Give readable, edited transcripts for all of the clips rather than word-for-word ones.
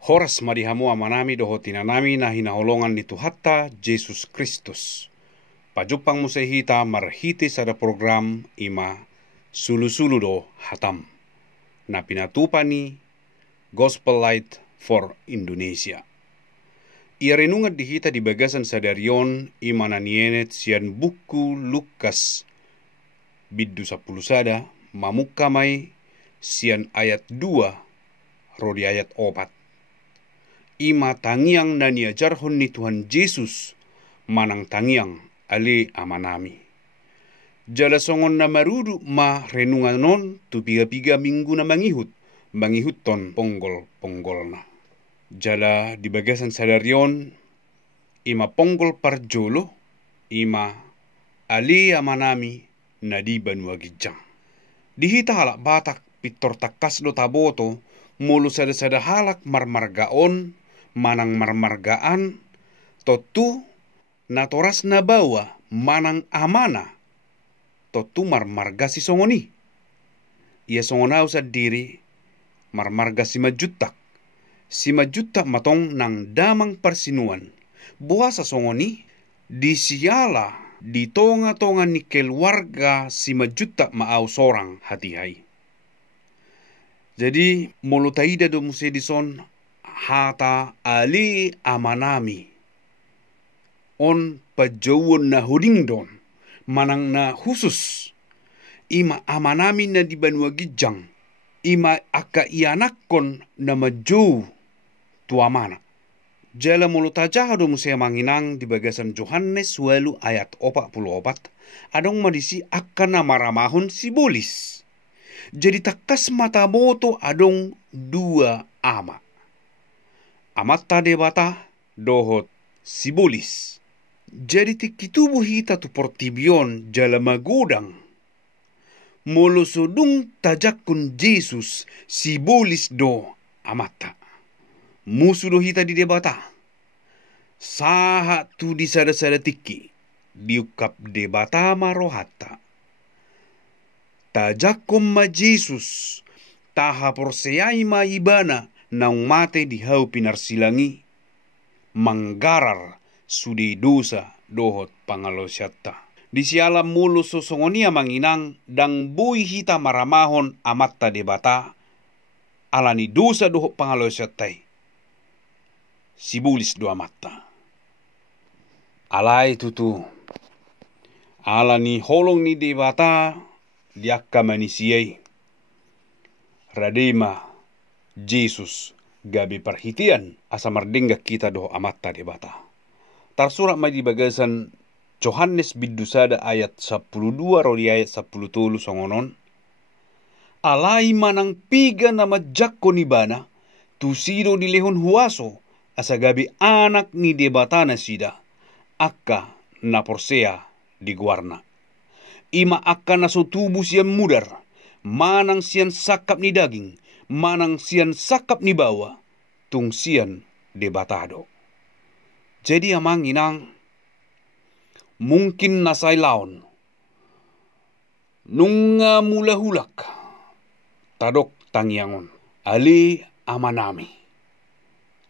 Horas madihamu amanami dohotina nami na hinaholongan ni Tuhatta Jesus Kristus. Pajupang musehita marhiti sada program ima sulu-sulu do hatam. Na pinatupani Gospel Light for Indonesia. Ia renungan dihita di bagasan sadarion ima nanienet sian buku Lukas biddu 10 sada mamukamai sian ayat 2 rodi ayat 4. Ima tangiang na niajarhon ni Tuhan Yesus manang tangiang ali amanami. Jala songon na marudu ma renunganon tu piga-piga minggu na mangihut ton ponggol-ponggolna. Jala di bagasan sadarion ima ponggol parjolo ima ali amanami na di Banua Gijang. Dihita halak batak pitor takas do taboto mulu sada-sada halak marmargaon manang marmargaan totu natoras na bawa manang amana totu marmarga si songoni. Ia songonau sa diri marmarga si majutak matong nang damang persinuan buasa songoni di siala di tonga-tonga ni keluarga si majutak maau sorang hatihai. Jadi molutaida do musedison hata ali amanami on pajawon na hudingdon manang na khusus ima amanami na di Banua Gijang ima aka ianakon na majau tuamana. Jala mulutaja do musea manginang di bagasan Yohanes 8 ayat 44 adong madisi akan na maramahon sibulis. Jadi takas mata boto adong dua ama. Amatta debata dohot sibulis. Jadi tikitubuh hita tu portibion jala magodang. Molosodung tajakun Jesus sibulis do amatta. Musuh do hita di debata. Saha tu di sada-sada tiki. Diukap debata marohata. Tajakom ma Jesus. Taha porseai ma ibana. Naung mate di hau pinarsilangi manggarar sudi dosa dohot pangalosyatta. Di sialam mulu sosongonia manginang dang bui hita maramahon amatta debata alani dosa dohot pangalosyatai. Sibulis do amatta. Alai tutu. Alani holong ni debata diakka manisiai. Radema Jesus gabi perhitian asa mardengga kita doh amatta debata. Tarsurat mai di bagasan Yohanes biddu sada ayat 12 rodi ayat 10 songonon. Alai manang piga nama jakko ni bana tusido di lehon huaso asa gabi anak ni debata na sida akka na porsea di guarna. Ima akka na sotubu sian mudar manang sian sakap ni daging manang sian sakap ni bawa, tung sian debatado. Jadi amang inang, mungkin nasay laon, nunga mula hulak, tadok tangyangon, ali amanami.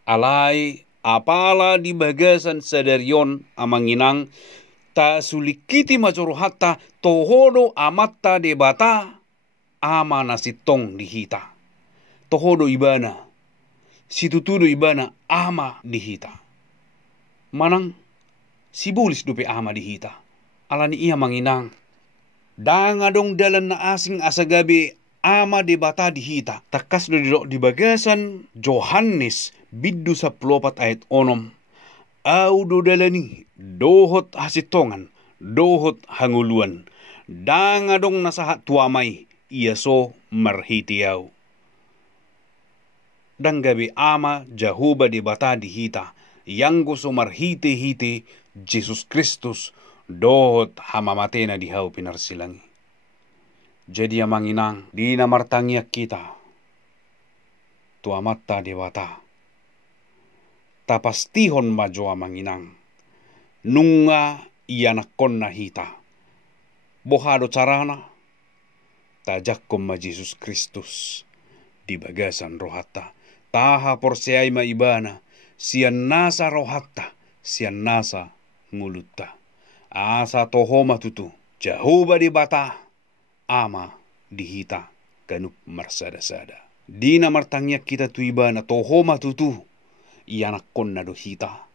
Alay apala di bagasan sadarion amang inang, ta sulikiti majoruhata tohodo amatta debata, ama nasitong dihita. Tohodo ibana, situtudo ibana ama dihita. Manang sibulis dupe ama dihita. Alani iya manginang. Dangadong dalan na asing asagabi ama debata dihita. Takas do di bagasan Yohanes biddu 14 ayat 6. Au do dalani dohot hasitongan, dohot hanguluan. Dangadong nasahat tuamay, iya so marhitiyaw. Dan gabi ama Jahuba debata dihita yang gusto marhite-hite Jesus Kristus dohot hamamatena di hau pinarsilangi. Jadi amang inang di namartangyak kita tuamatta debata tapastihon majo amang inang nunga iyanakon na hita bohado carana tajakkom ma Jesus Kristus di bagasan rohata taha porseai ma ibana, sian nasa rohatta, sian nasa ngulutta. Asa tohoma tutu, Jehovah di bata, ama dihita ganup marsada-sada. Dina martangyak kita tu ibana tohoma tutu, ianak konna do hita,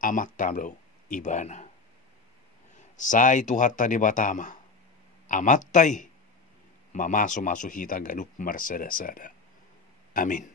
amat tamdo ibana. Sai tu hatta di batama, amattai, mamaso-maso hita ganup marsada-sada. Amin.